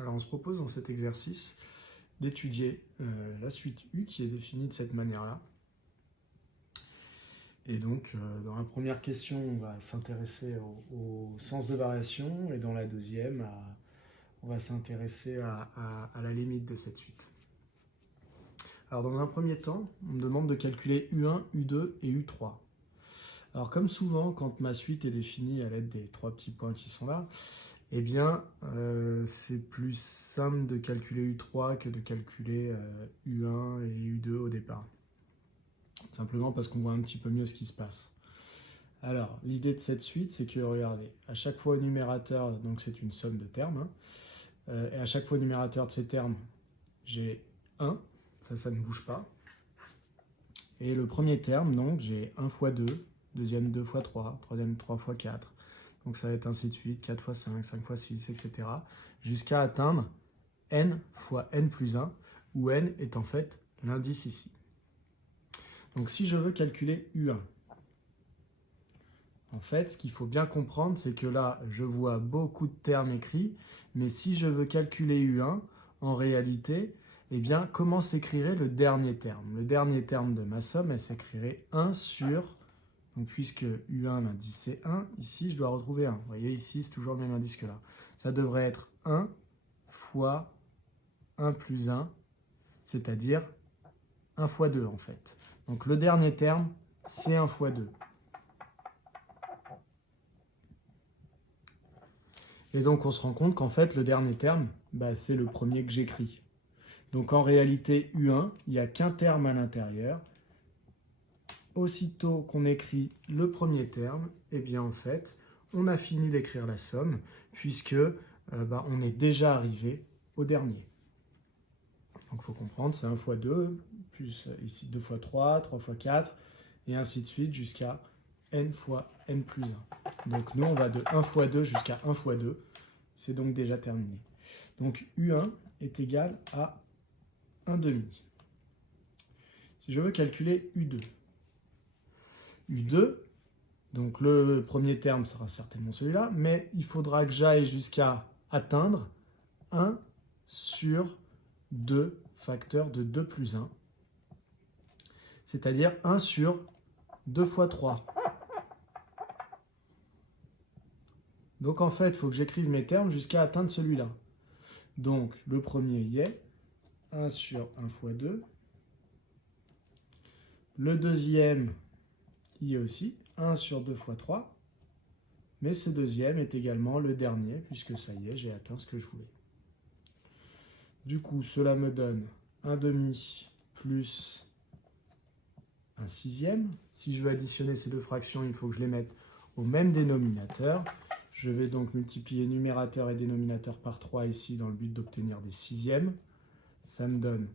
Alors on se propose dans cet exercice d'étudier la suite U qui est définie de cette manière-là. Et donc dans la première question, on va s'intéresser au sens de variation et dans la deuxième, on va s'intéresser à la limite de cette suite. Alors dans un premier temps, on me demande de calculer U1, U2 et U3. Alors comme souvent, quand ma suite est définie à l'aide des trois petits points qui sont là, eh bien, c'est plus simple de calculer U3 que de calculer U1 et U2 au départ. Simplement parce qu'on voit un petit peu mieux ce qui se passe. Alors, l'idée de cette suite, c'est que, regardez, à chaque fois au numérateur, donc c'est une somme de termes, et à chaque fois au numérateur de ces termes, j'ai 1, ça ne bouge pas. Et le premier terme, donc, j'ai 1 fois 2, deuxième 2 fois 3, troisième 3 fois 4. Donc ça va être ainsi de suite, 4 fois 5, 5 fois 6, etc. Jusqu'à atteindre n fois n plus 1, où n est en fait l'indice ici. Donc si je veux calculer U1, en fait, ce qu'il faut bien comprendre, c'est que là, je vois beaucoup de termes écrits, mais si je veux calculer U1, en réalité, eh bien, comment s'écrirait le dernier terme? Le dernier terme de ma somme, elle s'écrirait 1 sur... Donc, puisque U1, l'indice c'est 1, ici, je dois retrouver 1. Vous voyez, ici, c'est toujours le même indice que là. Ça devrait être 1 fois 1 plus 1, c'est-à-dire 1 fois 2, en fait. Donc, le dernier terme, c'est 1 fois 2. Et donc, on se rend compte qu'en fait, le dernier terme, c'est le premier que j'écris. Donc, en réalité, U1, il n'y a qu'un terme à l'intérieur. Aussitôt qu'on écrit le premier terme, eh bien en fait, on a fini d'écrire la somme, puisque on est déjà arrivé au dernier. Donc il faut comprendre, c'est 1 fois 2, plus ici 2 fois 3, 3 fois 4, et ainsi de suite jusqu'à n fois n plus 1. Donc nous, on va de 1 fois 2 jusqu'à 1 fois 2. C'est donc déjà terminé. Donc U1 est égal à 1 demi. Si je veux calculer U2, U2, donc le premier terme sera certainement celui-là, mais il faudra que j'aille jusqu'à atteindre 1 sur 2 facteur de 2 plus 1, c'est-à-dire 1 sur 2 fois 3. Donc en fait, il faut que j'écrive mes termes jusqu'à atteindre celui-là. Donc le premier y est, 1 sur 1 fois 2. Le deuxième y est aussi, 1 sur 2 fois 3. Mais ce deuxième est également le dernier, puisque ça y est, j'ai atteint ce que je voulais. Du coup, cela me donne 1 demi plus 1 sixième. Si je veux additionner ces deux fractions, il faut que je les mette au même dénominateur. Je vais donc multiplier numérateur et dénominateur par 3 ici dans le but d'obtenir des sixièmes. Ça me donne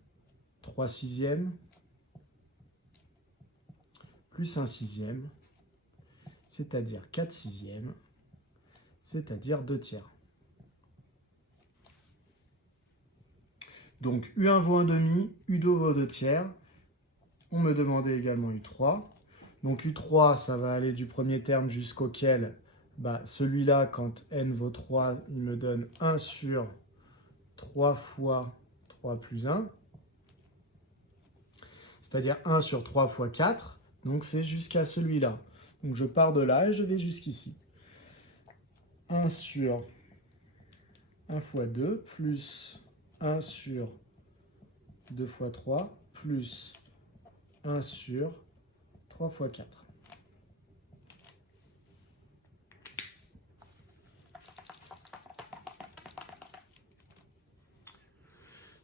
3 sixièmes plus 1 sixième, c'est-à-dire 4 sixièmes, c'est-à-dire 2 tiers. Donc U1 vaut 1 demi, U2 vaut 2 tiers. On me demandait également U3. Donc U3, ça va aller du premier terme jusqu'auquel, celui-là, quand n vaut 3, il me donne 1 sur 3 fois 3 plus 1. C'est-à-dire 1 sur 3 fois 4. Donc c'est jusqu'à celui-là. Donc je pars de là et je vais jusqu'ici. 1 sur 1 fois 2 plus 1 sur 2 fois 3 plus 1 sur 3 fois 4.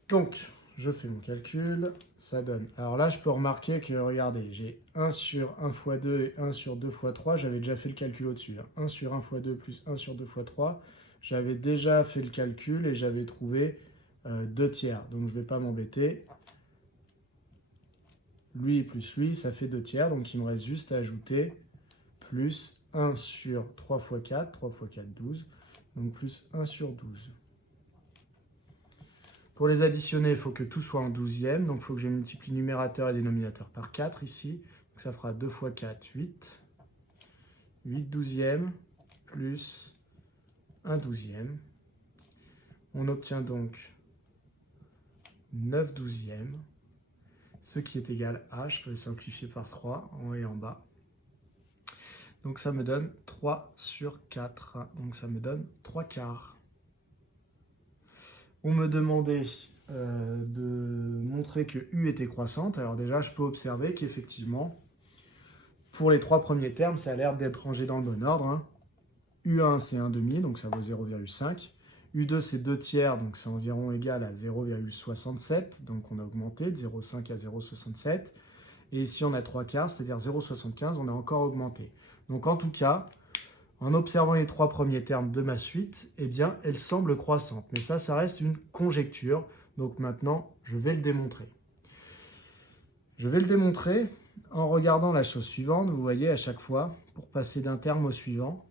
Donc, je fais mon calcul, ça donne. Alors là, je peux remarquer que, regardez, j'ai 1 sur 1 fois 2 et 1 sur 2 fois 3. J'avais déjà fait le calcul au-dessus. 1 sur 1 fois 2 plus 1 sur 2 fois 3. J'avais déjà fait le calcul et j'avais trouvé 2 tiers. Donc, je ne vais pas m'embêter. Lui plus lui, ça fait 2 tiers. Donc, il me reste juste à ajouter plus 1 sur 3 fois 4. 3 fois 4, 12. Donc, plus 1 sur 12. Pour les additionner, il faut que tout soit en douzième. Donc, il faut que je multiplie numérateur et dénominateur par 4 ici. Donc, ça fera 2 fois 4, 8. 8 douzièmes plus 1 douzième. On obtient donc 9 douzièmes, ce qui est égal à, je peux simplifier par 3 en haut et en bas. Donc ça me donne 3 sur 4, donc ça me donne 3 quarts. On me demandait de montrer que U était croissante. Alors déjà, je peux observer qu'effectivement, pour les 3 premiers termes, ça a l'air d'être rangé dans le bon ordre. U1, c'est 1,5, donc ça vaut 0,5. U2, c'est 2 tiers, donc c'est environ égal à 0,67. Donc on a augmenté de 0,5 à 0,67. Et ici, on a 3 quarts, c'est-à-dire 0,75, on a encore augmenté. Donc en tout cas, en observant les 3 premiers termes de ma suite, eh bien, elle semble croissante. Mais ça reste une conjecture. Donc maintenant, je vais le démontrer. Je vais le démontrer en regardant la chose suivante. Vous voyez, à chaque fois, pour passer d'un terme au suivant,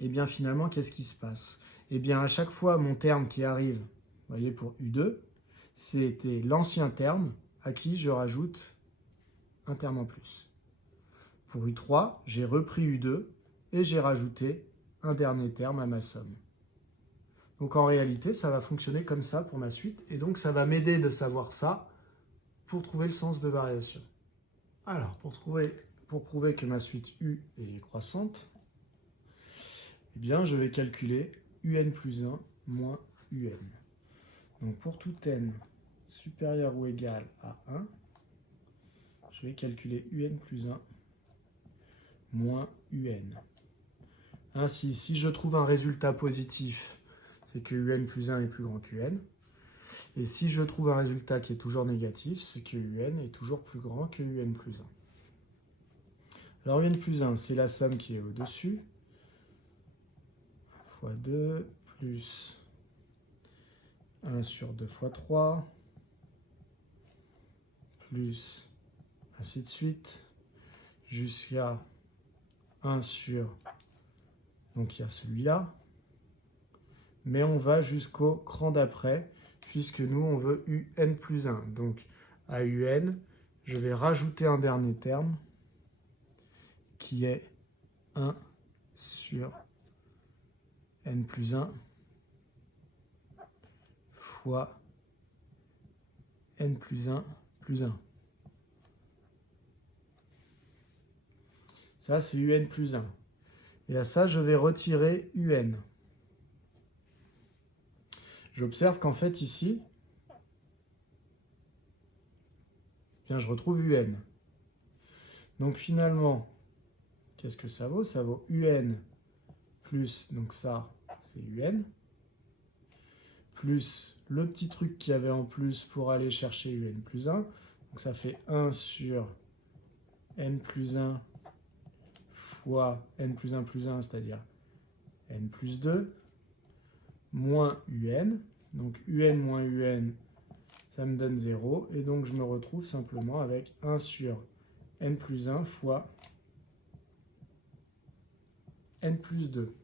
eh bien, finalement, qu'est-ce qui se passe? Eh bien, à chaque fois, mon terme qui arrive, vous voyez, pour U2, c'était l'ancien terme à qui je rajoute un terme en plus. Pour U3, j'ai repris U2 et j'ai rajouté un dernier terme à ma somme. Donc en réalité, ça va fonctionner comme ça pour ma suite. Et donc ça va m'aider de savoir ça pour trouver le sens de variation. Alors, pour prouver que ma suite U est croissante, eh bien je vais calculer UN plus 1 moins UN. Donc pour tout n supérieur ou égal à 1, je vais calculer UN plus 1 moins UN. Ainsi, si je trouve un résultat positif, c'est que UN plus 1 est plus grand qu'UN. Et si je trouve un résultat qui est toujours négatif, c'est que UN est toujours plus grand que UN plus 1. Alors UN plus 1, c'est la somme qui est au-dessus. Fois 2 plus 1 sur 2 fois 3, plus ainsi de suite, jusqu'à 1 sur... Donc il y a celui-là. Mais on va jusqu'au cran d'après, puisque nous, on veut UN plus 1. Donc, à UN, je vais rajouter un dernier terme, qui est 1 sur N plus 1 fois N plus 1 plus 1. Ça, c'est UN plus 1. Et à ça, je vais retirer UN. J'observe qu'en fait, ici, bien, je retrouve UN. Donc finalement, qu'est-ce que ça vaut? Ça vaut UN plus, donc ça, c'est UN, plus le petit truc qu'il y avait en plus pour aller chercher UN plus 1. Donc ça fait 1 sur N plus 1 fois N plus 1, c'est-à-dire N plus 2, moins UN. Donc UN moins UN, ça me donne 0. Et donc je me retrouve simplement avec 1 sur N plus 1 fois N plus 2.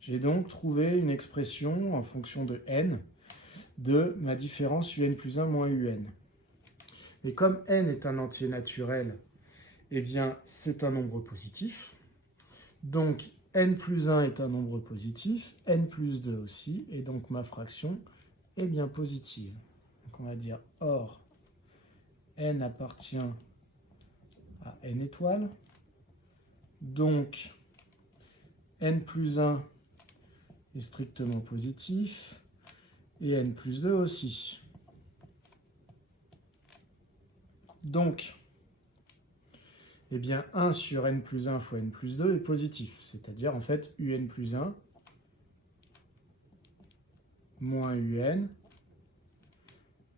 J'ai donc trouvé une expression en fonction de N de ma différence UN plus 1 moins UN. Et comme N est un entier naturel, eh bien c'est un nombre positif. Donc N plus 1 est un nombre positif, N plus 2 aussi, et donc ma fraction est bien positive. Donc on va dire or N appartient à N étoiles, donc N plus 1 est strictement positif, et N plus 2 aussi. Donc, eh bien, 1 sur N plus 1 fois N plus 2 est positif, c'est-à-dire en fait UN plus 1 moins UN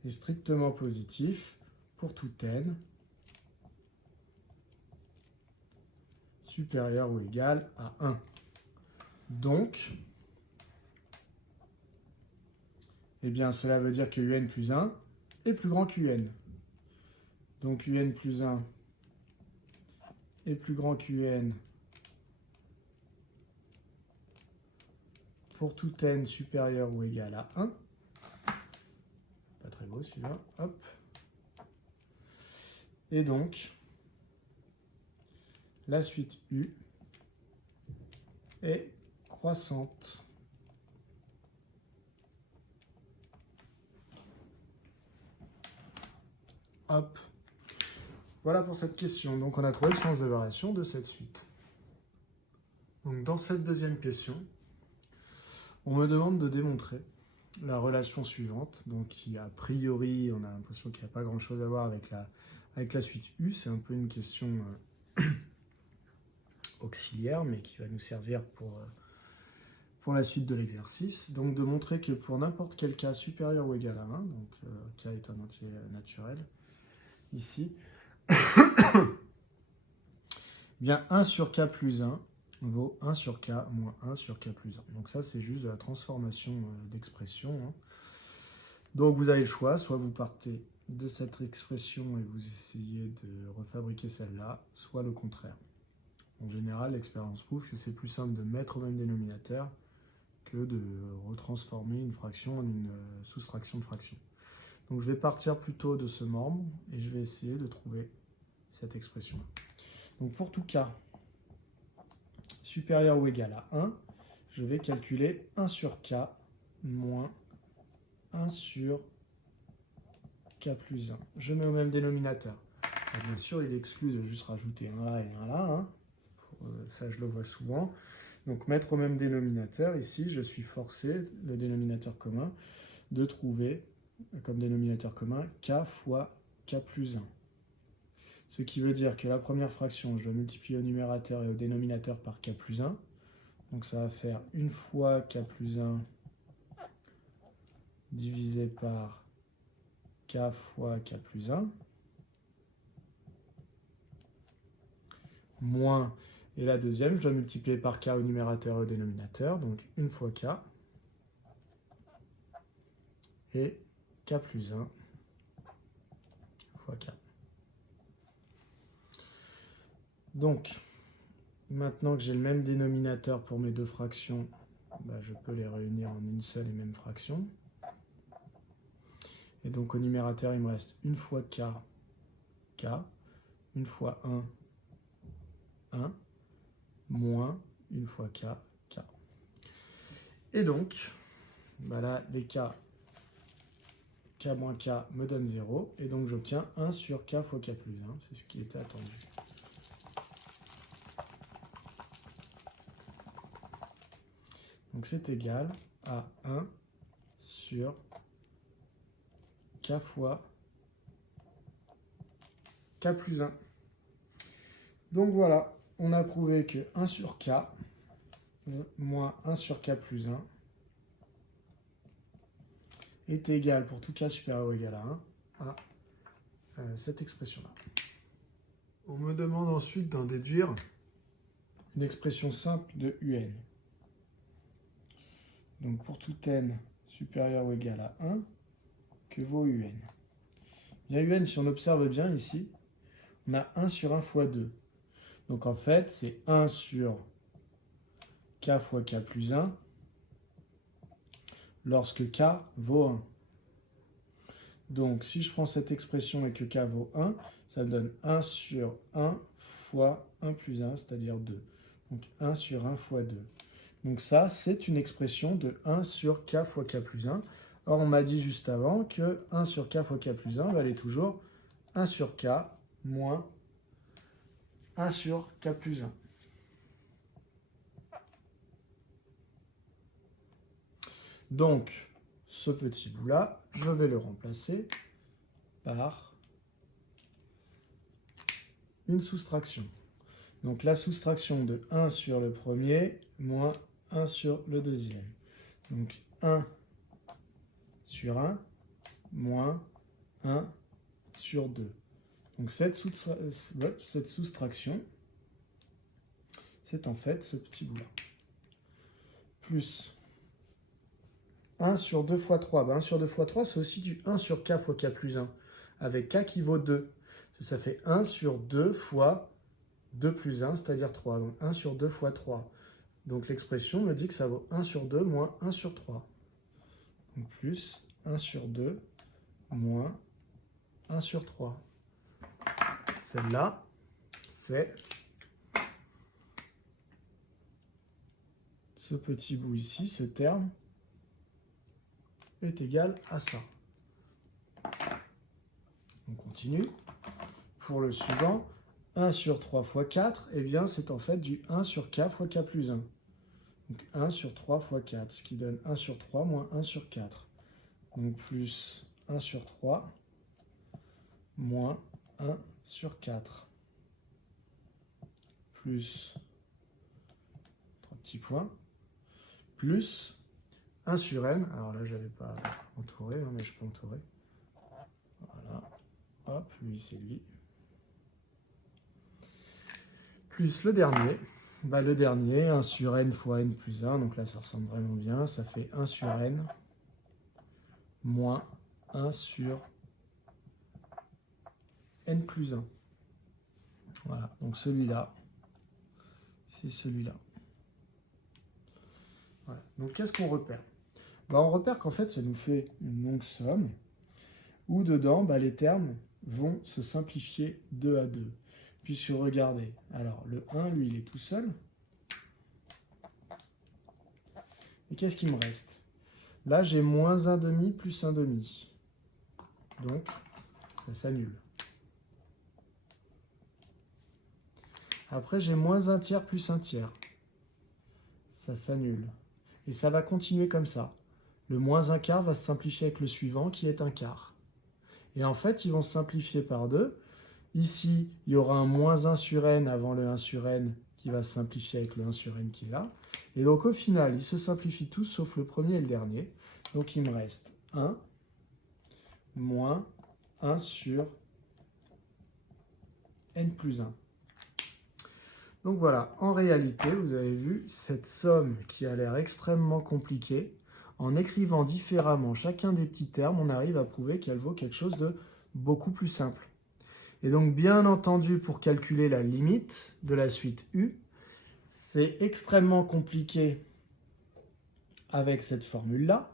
est strictement positif pour tout N supérieur ou égal à 1. Donc, eh bien, cela veut dire que UN plus 1 est plus grand qu'UN. Donc UN plus 1 est plus grand qu'UN pour tout N supérieur ou égal à 1. Pas très beau celui-là. Hop. Et donc, la suite U est croissante. Hop. Voilà pour cette question. Donc on a trouvé le sens de variation de cette suite. Donc dans cette deuxième question, on me demande de démontrer la relation suivante. Donc qui a priori, on a l'impression qu'il n'y a pas grand-chose à voir avec la suite U. C'est un peu une question auxiliaire, mais qui va nous servir pour la suite de l'exercice. Donc de montrer que pour n'importe quel k supérieur ou égal à 1, donc k est un entier naturel, ici, bien 1 sur k plus 1 vaut 1 sur k moins 1 sur k plus 1. Donc ça, c'est juste de la transformation d'expression. Donc vous avez le choix, soit vous partez de cette expression et vous essayez de refabriquer celle-là, soit le contraire. En général, l'expérience prouve que c'est plus simple de mettre au même dénominateur que de retransformer une fraction en une soustraction de fraction. Donc je vais partir plutôt de ce membre et je vais essayer de trouver cette expression-là. Donc pour tout k supérieur ou égal à 1, je vais calculer 1 sur k moins 1 sur k plus 1. Je mets au même dénominateur. Alors bien sûr, il exclut de juste rajouter un là et un là. Ça, je le vois souvent. Donc mettre au même dénominateur, ici, je suis forcé, le dénominateur commun, de trouver comme dénominateur commun k fois k plus 1. Ce qui veut dire que la première fraction, je dois multiplier au numérateur et au dénominateur par k plus 1. Donc ça va faire 1 fois k plus 1 divisé par k fois k plus 1, moins, et la deuxième, je dois multiplier par k au numérateur et au dénominateur, donc 1 fois k, et k plus 1 fois k. Donc, maintenant que j'ai le même dénominateur pour mes deux fractions, je peux les réunir en une seule et même fraction. Et donc au numérateur, il me reste 1 fois k, k, 1 fois 1, 1, moins 1 fois k, k. Et donc, là, les k moins k me donnent 0, et donc j'obtiens 1 sur k fois k plus 1, c'est ce qui était attendu. Donc c'est égal à 1 sur k fois k plus 1. Donc voilà, on a prouvé que 1 sur k moins 1 sur k plus 1 est égal pour tout k supérieur ou égal à 1 à cette expression-là. On me demande ensuite d'en déduire une expression simple de un. Donc pour tout n supérieur ou égal à 1, que vaut un? Bien un, si on observe bien ici, on a 1 sur 1 fois 2. Donc en fait, c'est 1 sur k fois k plus 1 lorsque k vaut 1. Donc si je prends cette expression et que k vaut 1, ça me donne 1 sur 1 fois 1 plus 1, c'est-à-dire 2. Donc 1 sur 1 fois 2. Donc ça, c'est une expression de 1 sur k fois k plus 1. Or, on m'a dit juste avant que 1 sur k fois k plus 1 valait toujours 1 sur k moins 1 sur k plus 1. Donc, ce petit bout-là, je vais le remplacer par une soustraction. Donc la soustraction de 1 sur le premier moins 1 sur le deuxième. Donc 1 sur 1 moins 1 sur 2. Donc cette soustraction, c'est en fait ce petit bout-là. Plus 1 sur 2 fois 3. 1 sur 2 fois 3, c'est aussi du 1 sur k fois k plus 1, avec k qui vaut 2. Ça fait 1 sur 2 fois 2 plus 1, c'est-à-dire 3. Donc 1 sur 2 fois 3. Donc l'expression me dit que ça vaut 1 sur 2 moins 1 sur 3. Donc plus 1 sur 2 moins 1 sur 3. Celle-là, c'est ce petit bout ici, ce terme, est égal à ça. On continue. continue. Pour le suivant, 1 sur 3 fois 4, eh bien, c'est en fait du 1 sur k fois k plus 1. Donc 1 sur 3 fois 4, ce qui donne 1 sur 3 moins 1 sur 4. Donc plus 1 sur 3 moins 1 sur 4. Plus 3 petits points. Plus 1 sur n. Alors là, je n'avais pas entouré, hein, mais je peux entourer. Voilà. Hop, lui, c'est lui. Plus le dernier. Bah, le dernier, 1 sur n fois n plus 1. Donc là, ça ressemble vraiment bien. Ça fait 1 sur n moins 1 sur n plus 1. Voilà. Donc celui-là, c'est celui-là. Voilà. Donc qu'est-ce qu'on repère? Bah, on repère qu'en fait, ça nous fait une longue somme où dedans, bah, les termes vont se simplifier 2 à 2. Puisque regardez, alors le 1, lui, il est tout seul. Et qu'est-ce qui me reste? Là, j'ai moins 1 demi plus 1 demi. Donc, ça s'annule. Après, j'ai moins 1 tiers plus 1 tiers. Ça s'annule. Et ça va continuer comme ça. Le moins 1 quart va se simplifier avec le suivant, qui est 1 quart. Et en fait, ils vont se simplifier par 2. Ici, il y aura un moins 1 sur n avant le 1 sur n qui va se simplifier avec le 1 sur n qui est là. Et donc au final, ils se simplifient tous sauf le premier et le dernier. Donc il me reste 1 moins 1 sur n plus 1. Donc voilà, en réalité, vous avez vu, cette somme qui a l'air extrêmement compliquée, en écrivant différemment chacun des petits termes, on arrive à prouver qu'elle vaut quelque chose de beaucoup plus simple. Et donc, bien entendu, pour calculer la limite de la suite U, c'est extrêmement compliqué avec cette formule-là.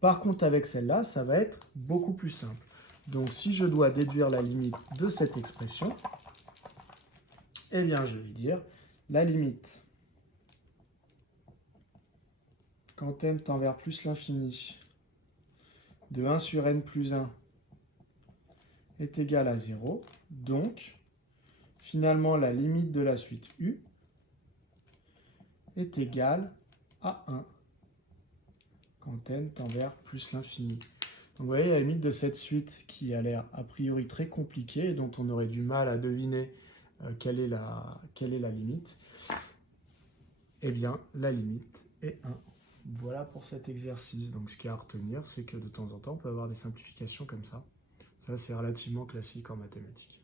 Par contre, avec celle-là, ça va être beaucoup plus simple. Donc, si je dois déduire la limite de cette expression, eh bien, je vais dire la limite quand n tend vers plus l'infini de 1 sur n plus 1 est égale à 0. Donc, finalement, la limite de la suite U est égale à 1 quand n tend vers plus l'infini. Donc vous voyez la limite de cette suite qui a l'air a priori très compliquée et dont on aurait du mal à deviner quelle est la limite. Eh bien, la limite est 1. Voilà pour cet exercice. Donc ce qu'il y a à retenir, c'est que de temps en temps, on peut avoir des simplifications comme ça. Ça, c'est relativement classique en mathématiques.